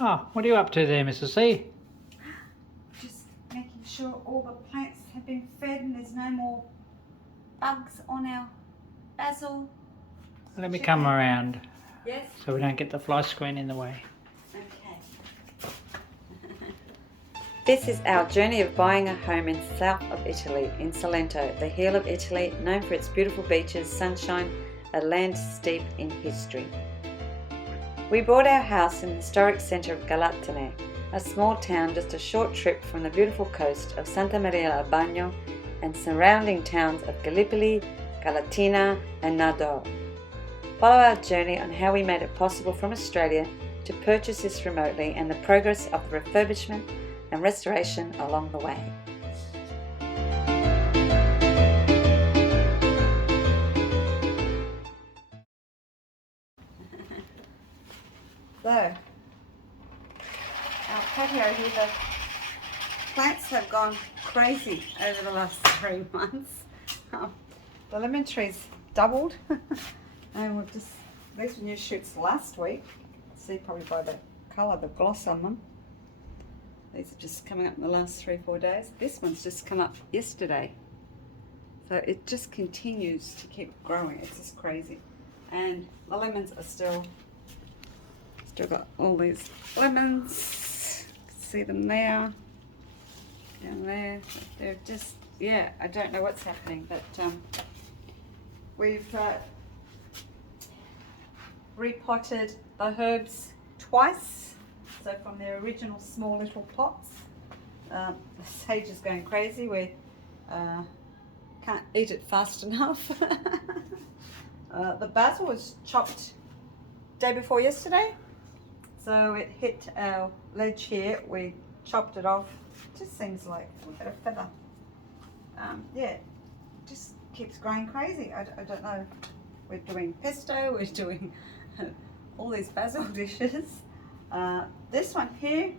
Oh, what are you up to there, Mrs. C? Just making sure all the plants have been fed and there's no more bugs on our basil. Let me come around Yes? so we don't get the fly screen in the way. Okay. This is our journey of buying a home in south of Italy, in Salento, the heel of Italy, known for its beautiful beaches, sunshine, a land steeped in history. We bought our house in the historic centre of Galatone, a small town just a short trip from the beautiful coast of Santa Maria al Bagno and surrounding towns of Gallipoli, Galatina and Nardo. Follow our journey on how we made it possible from Australia to purchase this remotely and the progress of the refurbishment and restoration along the way. So, our patio here, the plants have gone crazy over the last 3 months. The lemon trees doubled and we've just, these were new shoots last week. See probably by the colour, the gloss on them. These are just coming up in the last 3-4 days. This one's just come up yesterday. So it just continues to keep growing. It's just crazy. And the lemons are still got all these lemons. See them there, down there. They're just, yeah, I don't know what's happening, but we've repotted the herbs twice. So from their original small little pots. The sage is going crazy. We can't eat it fast enough. The basil was chopped day before yesterday. So it hit our ledge here, we chopped it off. It just seems like a bit of feather. Yeah, just keeps growing crazy. I don't know. We're doing pesto, we're doing all these basil dishes. This one here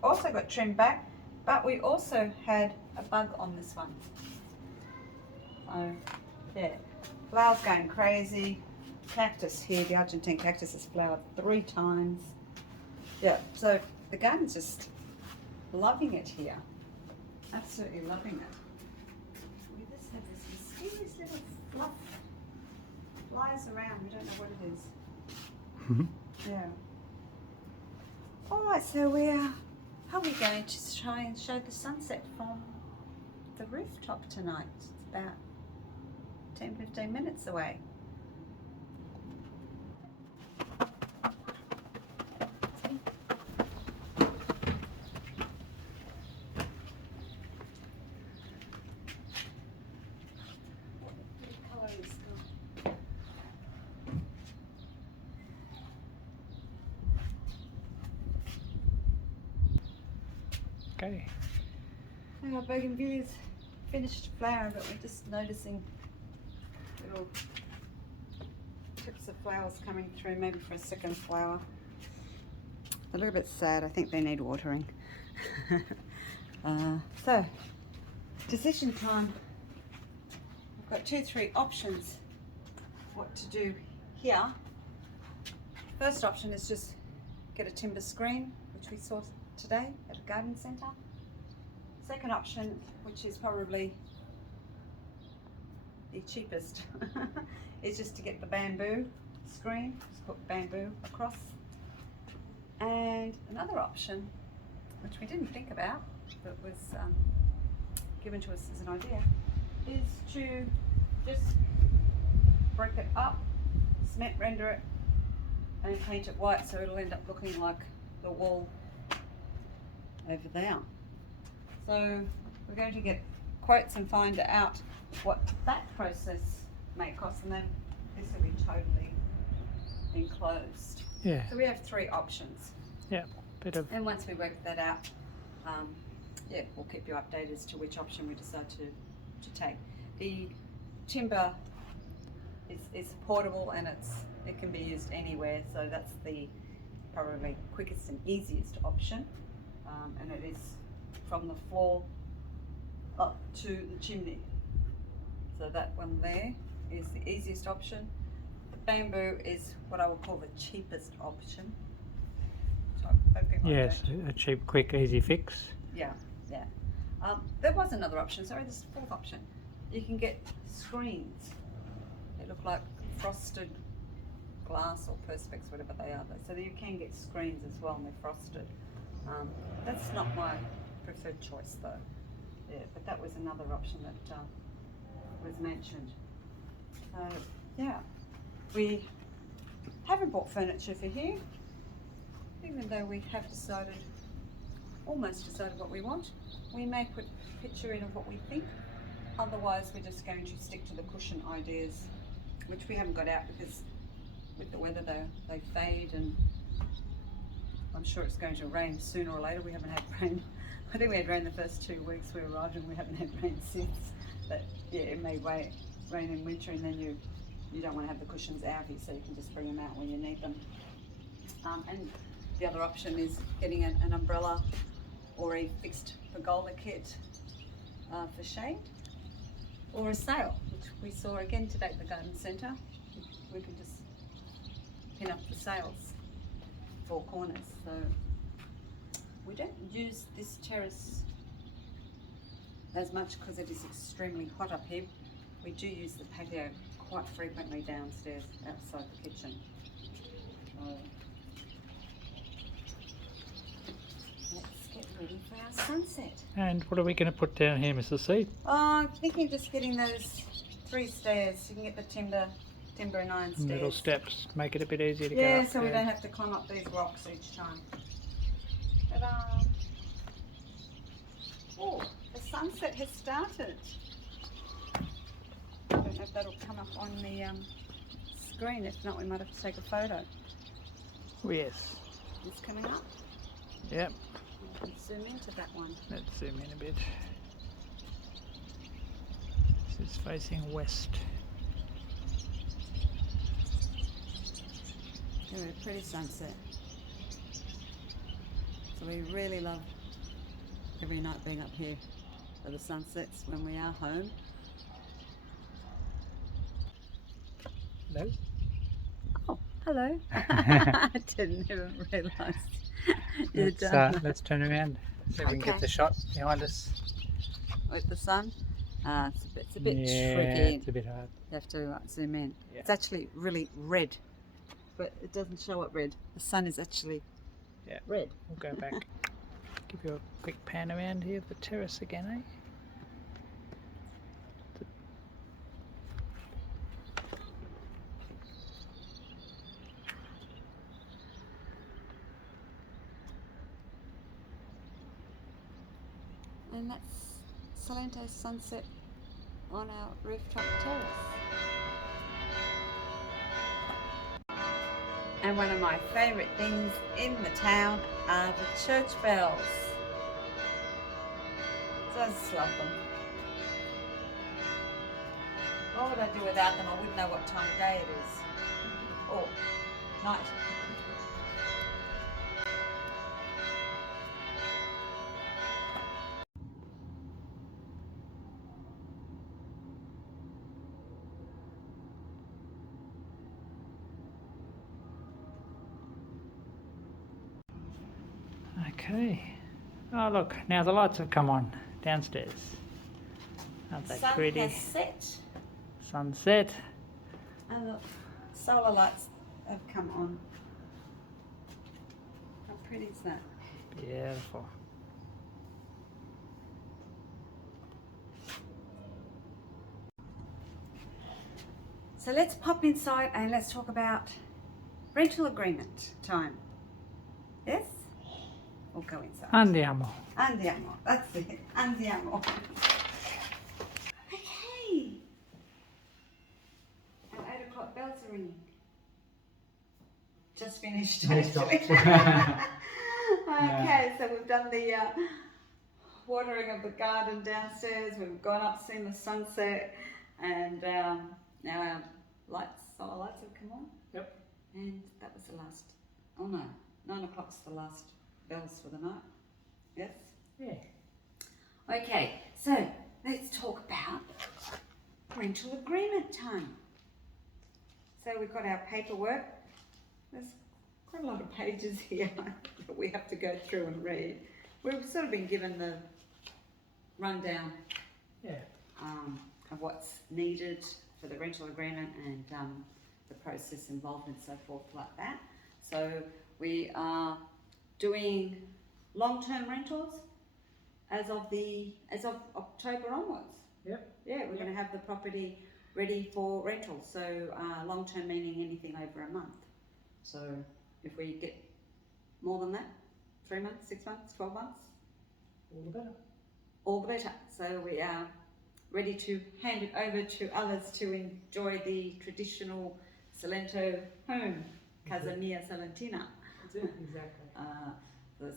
also got trimmed back, but we also had a bug on this one. So yeah, flowers going crazy. Cactus here, the Argentine cactus has flowered 3 times. Yeah, so the garden's just loving it here. Absolutely loving it. We just have this mysterious little fluff flies around. We don't know what it is. Yeah. Alright, so how are we going to try and show the sunset from the rooftop tonight? It's about 10-15 minutes away. Okay. Our bougainvillea's finished flowering, but we're just noticing little tips of flowers coming through, maybe for a second flower. A little bit sad, I think they need watering. So, decision time. We've got 2-3 options what to do here. First option is just get a timber screen, which we saw today at a garden centre. Second option, which is probably the cheapest, is just to get the bamboo screen, just put bamboo across. And another option, which we didn't think about, but was given to us as an idea, is to just break it up, cement render it, and paint it white, so it'll end up looking like the wall over there. So we're going to get quotes and find out what that process may cost, and then this will be totally enclosed. Yeah. So we have 3 options. Yeah. Bit of. And once we work that out, yeah, we'll keep you updated as to which option we decide to take. The timber is portable and it can be used anywhere, so that's the probably quickest and easiest option. And it is from the floor up to the chimney. So that one there is the easiest option. The bamboo is what I will call the cheapest option. hoping I Yes, don't. a cheap, quick, easy fix. Yeah. There was another option. Sorry, this is the fourth option. You can get screens. They look like frosted glass or perspex, whatever they are. So you can get screens as well, and they're frosted. That's not my preferred choice though. Yeah, but that was another option that was mentioned. So yeah, we haven't bought furniture for here, even though we have almost decided what we want. We may put a picture in of what we think. Otherwise, we're just going to stick to the cushion ideas, which we haven't got out because with the weather they fade, and I'm sure it's going to rain sooner or later. We haven't had rain. I think we had rain the first 2 weeks we arrived, and we haven't had rain since. But yeah, it may rain in winter, and then you don't want to have the cushions out here, so you can just bring them out when you need them. And the other option is getting an umbrella or a fixed pergola kit for shade, or a sail, which we saw again today at the garden centre. We can just pin up the sails, 4 corners. So we don't use this terrace as much because it is extremely hot up here. We do use the patio quite frequently downstairs outside the kitchen. So let's get ready for our sunset. And what are we going to put down here, Mrs. Seed? I'm thinking just getting those 3 stairs. You can get the timber and iron stairs. Little steps, make it a bit easier to go Yeah, up so we there. don't have to climb up these rocks each time. Ta-da! Oh, the sunset has started. I don't know if that'll come up on the screen. If not, we might have to take a photo. Oh, yes. It's coming up. Yep. You can zoom into that one. Let's zoom in a bit. This is facing west. Very pretty sunset. So we really love every night being up here for the sunsets when we are home. Hello? Oh, hello. I didn't even realise you'd done that. Let's turn around so we can get Okay. the shot behind us. With the sun. It's a bit Yeah, tricky. it's a bit hard. You have to zoom in. Yeah. It's actually really red, but it doesn't show up red. The sun is actually red. We'll go back. Give you a quick pan around here of the terrace again, eh? And that's Salento's sunset on our rooftop terrace. And one of my favourite things in the town are the church bells. So I just love them. What would I do without them? I wouldn't know what time of day it is. Or night. Okay. Oh look, now the lights have come on downstairs. Aren't they Sun pretty? has set. Sunset. And the solar lights have come on. How pretty is that? Beautiful. So let's pop inside and let's talk about rental agreement time. Yes? We'll go inside. Andiamo. Andiamo. That's it. Andiamo. Okay. Our 8 o'clock bells are ringing. Just finished. actually. Okay, so we've done the watering of the garden downstairs. We've gone up, seen the sunset, and now our solar lights have come on. Yep. And that was the last. Oh no, 9 o'clock's the last bells for the night. Yes. Yeah. Okay, so let's talk about rental agreement time. So we've got our paperwork. Let's quite a lot of pages here that we have to go through and read. We've sort of been given the rundown of what's needed for the rental agreement and the process involved and so forth like that. So we are doing long-term rentals as of October onwards. Yep. Yeah, we're going to have the property ready for rental. So long-term meaning anything over a month. So if we get more than that, 3 months, 6 months, 12 months, All the better. all the better. So we are ready to hand it over to others to enjoy the traditional Salento home, Casa Mia Salentina. That's it, exactly.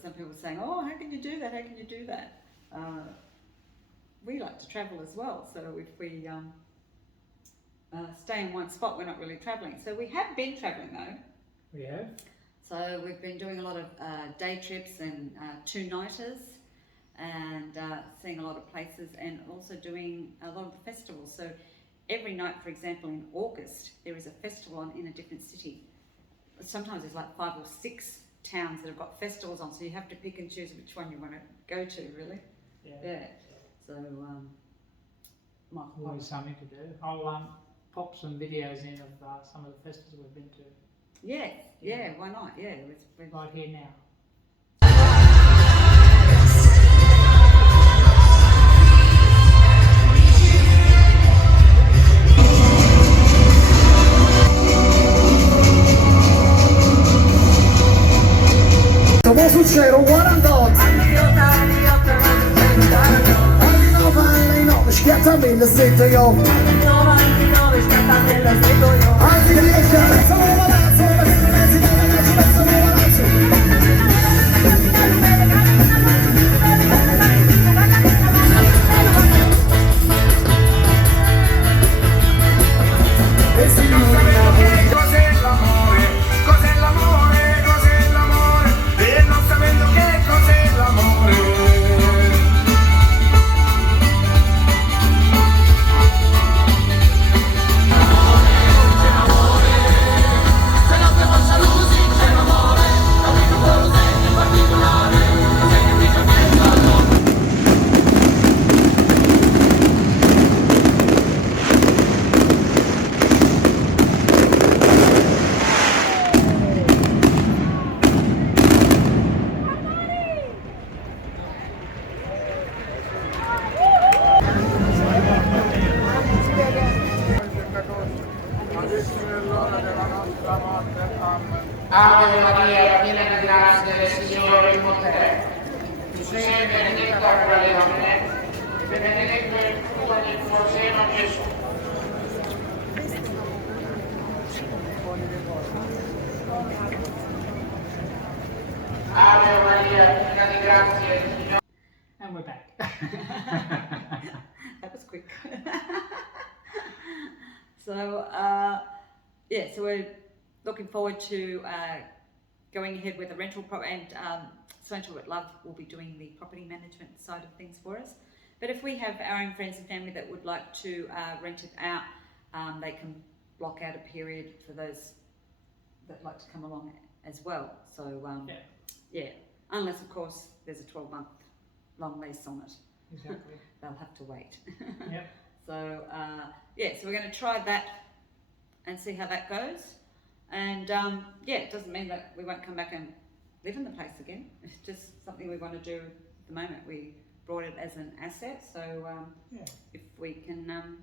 Some people are saying, oh, how can you do that? How can you do that? We like to travel as well. So if we stay in one spot, we're not really travelling. So we have been travelling though. We have. So we've been doing a lot of day trips and two-nighters and seeing a lot of places and also doing a lot of festivals. So every night, for example, in August, there is a festival on in a different city. Sometimes there's like 5 or 6 towns that have got festivals on, so you have to pick and choose which one you want to go to, really. Yeah. So, always something to do. I'll pop some videos in of some of the festivals we've been to. Yeah, why not? Yeah, Right here now. Siamo sul cielo 48 Anni 99 schiatta 1000 io Anni 10 adesso non palazzo Mezzo palazzo E si cos'è l'amore? Cos'è l'amore? Cos'è l'amore? E non sapendo che cos'è l'amore Ave Maria, piena di grazia, il Signore è con te. Tu sei benedetta tra le donne, e benedetto è il frutto del tuo seno, Gesù. Ave Maria, piena di grazia, il Signore. And we're back. that was quick. So, so we're looking forward to going ahead with the rental and Salento at Love will be doing the property management side of things for us. But if we have our own friends and family that would like to rent it out, they can block out a period for those that like to come along as well. So unless of course there's a 12-month long lease on it. Exactly. They'll have to wait. Yep. So so we're going to try that and see how that goes. And it doesn't mean that we won't come back and live in the place again. It's just something we want to do at the moment. We brought it as an asset, so if we can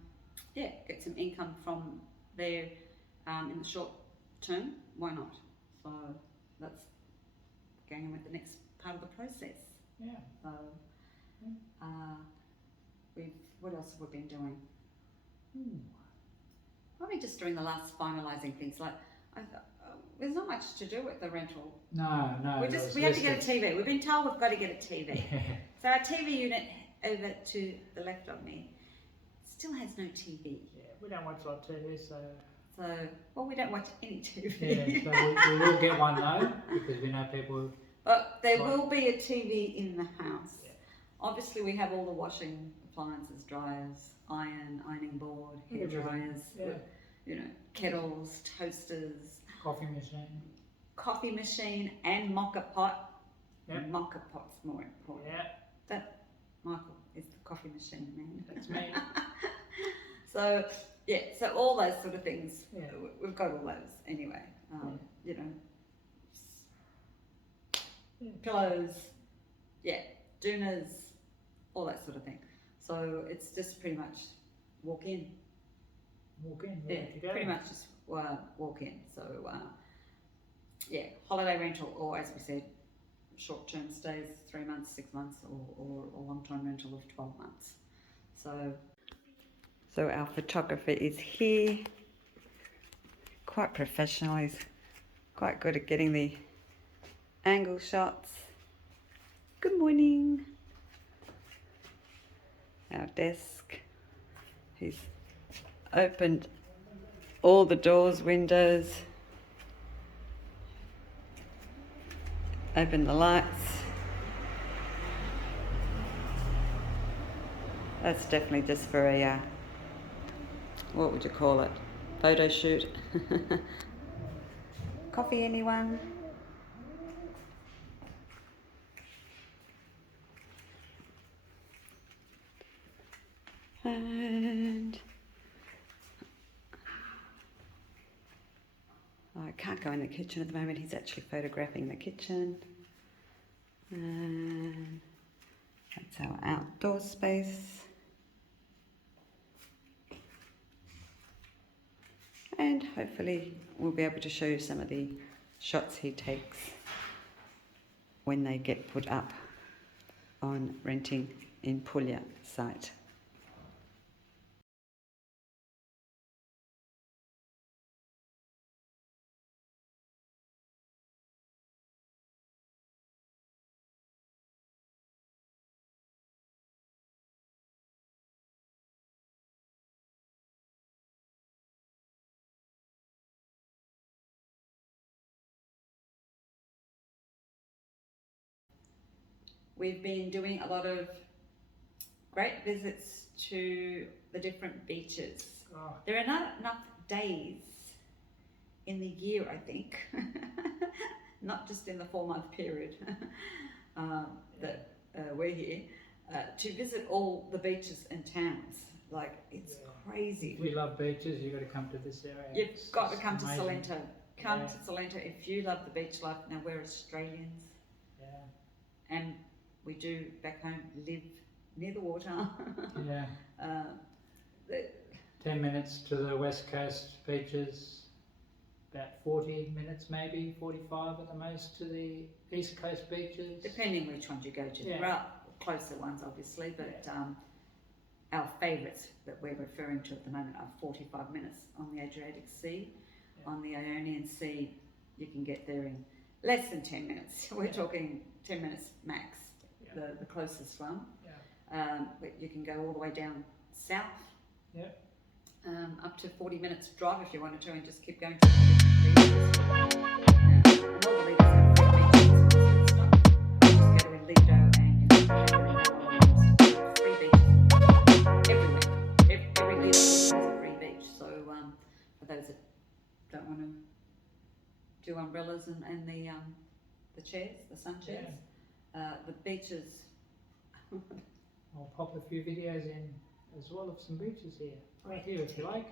get some income from there in the short term, why not? So that's going on with the next part of the process. Yeah. So what else have we been doing? Probably just doing the last finalising things. Like there's not much to do with the rental. No. We have to get a TV. We've been told we've got to get a TV. So our TV unit over to the left of me still has no TV. Yeah, we don't watch a lot of TV, so. We don't watch any TV. Yeah, so we will get one though, because we know people. But there will be a TV in the house. Yeah. Obviously, we have all the washing appliances, dryers, ironing board, hair dryers, kettles, toasters, Coffee machine. coffee machine and mocha pot. Yep. Mocha pot's more important. Yeah, That Michael is the coffee machine man. that's me. So yeah, so all those sort of things. Yeah. We've got all those anyway. You know, pillows, yeah, doonas, all that sort of thing. So it's just pretty much walk in. Walk in, Yeah, ready to go. pretty much just walk in. So yeah, holiday rental, or as we said, short-term stays, 3 months, 6 months, or long-term rental of 12 months. So our photographer is here, quite professional. He's quite good at getting the angle shots. Good morning. Our desk. He's opened all the doors, windows, opened the lights. That's definitely just for a, what would you call it? Photo shoot. Coffee, anyone? And I can't go in the kitchen at the moment. He's actually photographing the kitchen. And that's our outdoor space. And hopefully we'll be able to show you some of the shots he takes when they get put up on Renting in Puglia site. We've been doing a lot of great visits to the different beaches. Oh, There are not enough days in the year, I think, not just in the 4-month period that we're here, to visit all the beaches and towns. Like, it's crazy. if you love beaches, you've got to come to this area. You've It's got to just come to amazing. Salento. Come Yeah. to Salento if you love the beach life. Now, we're Australians, Yeah, and we do back home live near the water. yeah. The- 10 minutes to the west coast beaches, about 40 minutes maybe, 45 at the most to the east coast beaches. Depending which ones you go to. Yeah. There are closer ones, obviously, but our favourites that we're referring to at the moment are 45 minutes on the Adriatic Sea. Yeah. On the Ionian Sea, you can get there in less than 10 minutes. We're talking 10 minutes max, Yeah. the closest one. Yeah. But you can go all the way down south. Yeah. Up to 40 minutes drive if you wanted to, and just keep going to the different beaches. And all the leaders have free beaches, so it's not just go to Lido and free beaches everywhere. Every leader has a free beach. So for those that don't want to do umbrellas and the chairs, the sun chairs, the beaches. I'll pop a few videos in as well of some beaches here. Right here if you like.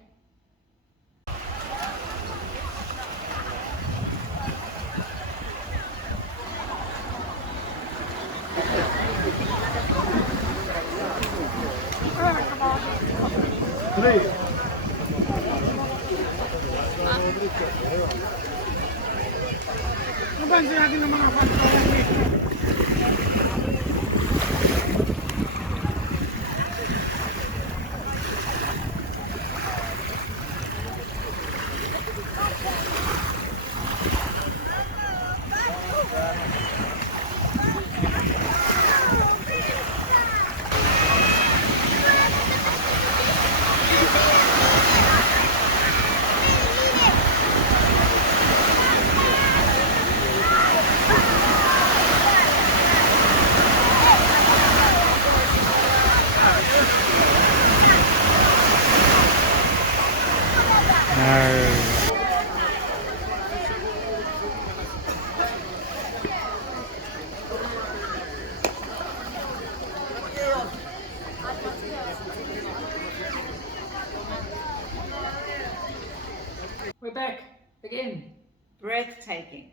breathtaking,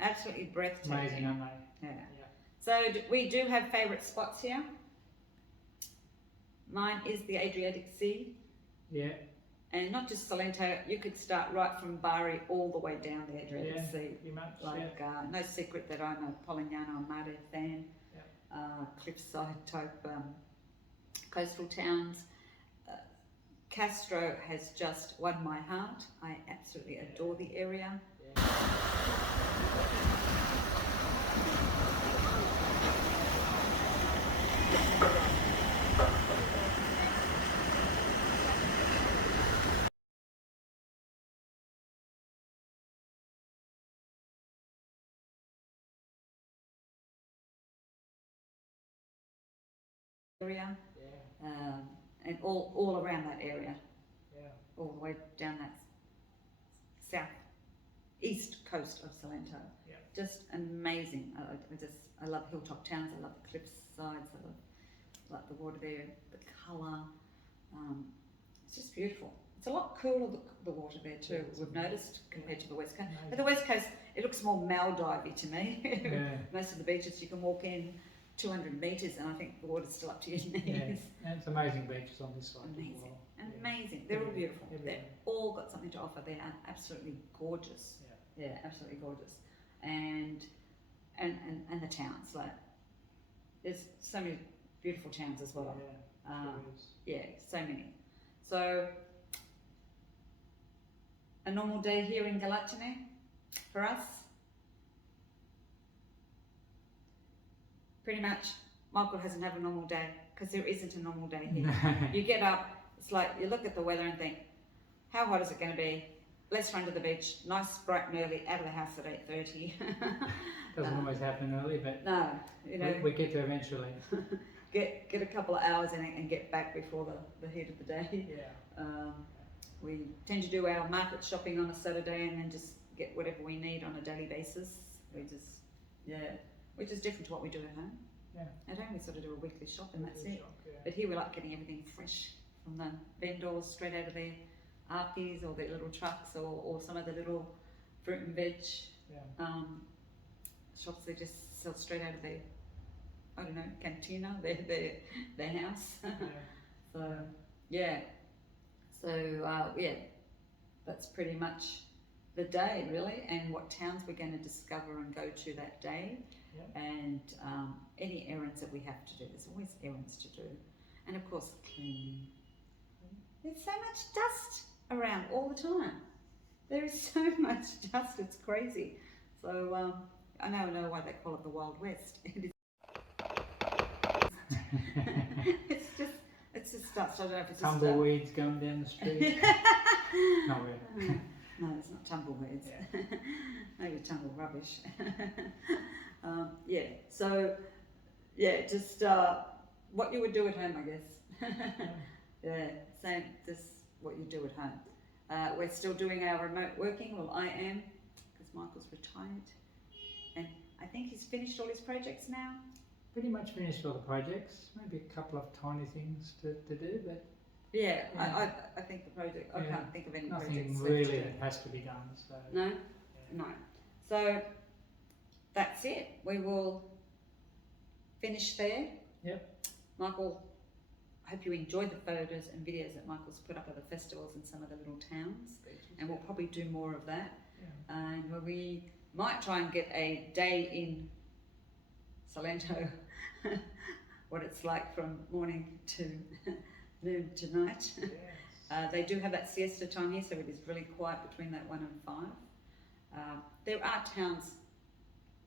absolutely breathtaking. Amazing, aren't they? Yeah. Yeah. So we do have favourite spots here. Mine is the Adriatic Sea, Yeah. and not just Salento. You could start right from Bari all the way down the Adriatic Yeah, Sea. pretty much. Like no secret that I'm a Polignano Mare fan. Cliffside type coastal towns. Castro has just won my heart. I absolutely adore the area. Area, and all around that area, all the way down that south east coast of Salento. Just amazing. I love hilltop towns. I love the cliff sides. I love the water there, the colour. It's just beautiful. It's a lot cooler, the water there too, we've noticed, compared to the west coast. But the west coast, it looks more Maldive-y to me. Most of the beaches you can walk in 200 metres and I think the water's still up to your knees. Yeah. And it's amazing beaches on this side Amazing, as well. amazing. They're all beautiful. Everywhere. They've all got something to offer. They are absolutely gorgeous. Yeah, absolutely gorgeous. And the towns, like there's so many beautiful towns as well. Yeah, so many. So a normal day here in Galatone for us. Pretty much, Michael hasn't had a normal day because there isn't a normal day here. You get up, it's like you look at the weather and think, how hot is it going to be? Let's run to the beach, nice, bright and early, out of the house at 8:30. Doesn't always happen early, but no, you know, we get there eventually. get a couple of hours in and get back before the heat of the day. We tend to do our market shopping on a Saturday and then just get whatever we need on a daily basis. Which is different to what we do at home. At home we sort of do a weekly shop and that's it. But here we like getting everything fresh from the vendors, straight out of their arpies or their little trucks or some of the little fruit and veg shops. They just sell straight out of their, I don't know, cantina, their house. So that's pretty much the day really, and what towns we're going to discover and go to that day. And any errands that we have to do. There's always errands to do, and of course cleaning. There's so much dust around all the time. There is so much dust, it's crazy. So I now know why they call it the Wild West. It's just dust. I don't know if it's tumbleweeds going down the street. Not really. No, it's not tumbleweeds. Maybe tumble rubbish. Just what you would do at home, I guess. Same, just what you do at home. We're still doing our remote working. Well, I am, because Michael's retired, and I think he's finished all his projects now. Pretty much finished all the projects. Maybe a couple of tiny things to do, but I think the project. I can't think of any projects. Nothing really that has to be done. So no. So that's it. We will finish there. Michael, I hope you enjoyed the photos and videos that Michael's put up of the festivals in some of the little towns, and we'll probably do more of that. And we might try and get a day in Salento, what it's like from morning to noon to night. They do have that siesta time here, so it is really quiet between that 1 and 5. There are towns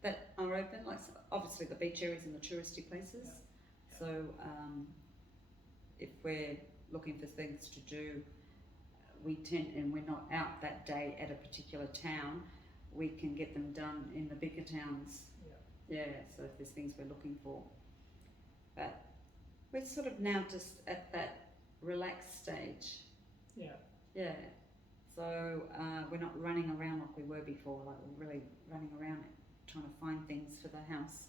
that are open, like obviously the beach areas and the touristy places. So if we're looking for things to do, and we're not out that day at a particular town, we can get them done in the bigger towns. So if there's things we're looking for. But we're sort of now just at that relaxed stage. So we're not running around like we were before, like we're really running around trying to find things for the house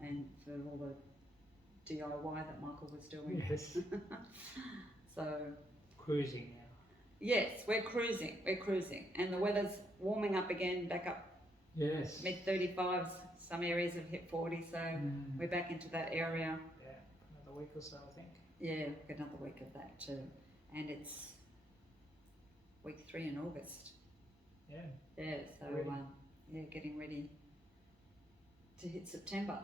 and for all the DIY that Michael was doing. So cruising now. Yes, we're cruising, and the weather's warming up again, back up Yes. mid 35s. Some areas have hit 40, so we're back into that area. Yeah, another week or so, I think. Yeah, we've got another week of that too, and it's week 3 in August. Yeah. Yeah, so Already. yeah, getting ready to hit September.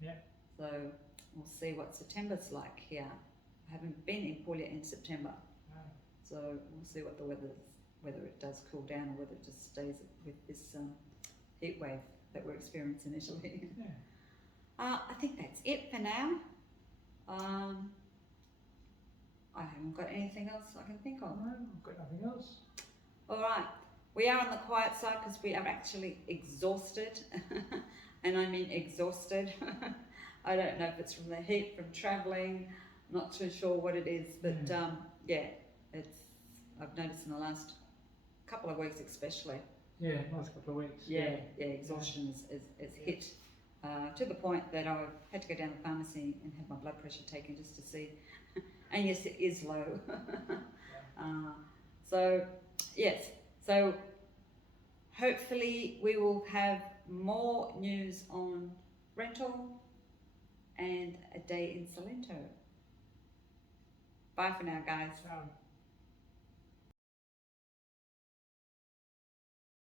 Yeah. So we'll see what September's like here. I haven't been in Puglia in September, so we'll see what the whether it does cool down or whether it just stays with this heat wave that we're experiencing in Italy. Yeah. I think that's it for now. I haven't got anything else I can think of. No, I've got nothing else. All right, we are on the quiet side because we are actually exhausted, and I mean exhausted. I don't know if it's from the heat, from travelling, not too sure what it is, but yeah, I've noticed in the last couple of weeks especially. Yeah, last couple of weeks. Yeah, exhaustion is hit to the point that I've had to go down to the pharmacy and have my blood pressure taken just to see. And yes, it is low. So, yes, so hopefully we will have more news on rental and a day in Salento. Bye for now, guys. Ciao.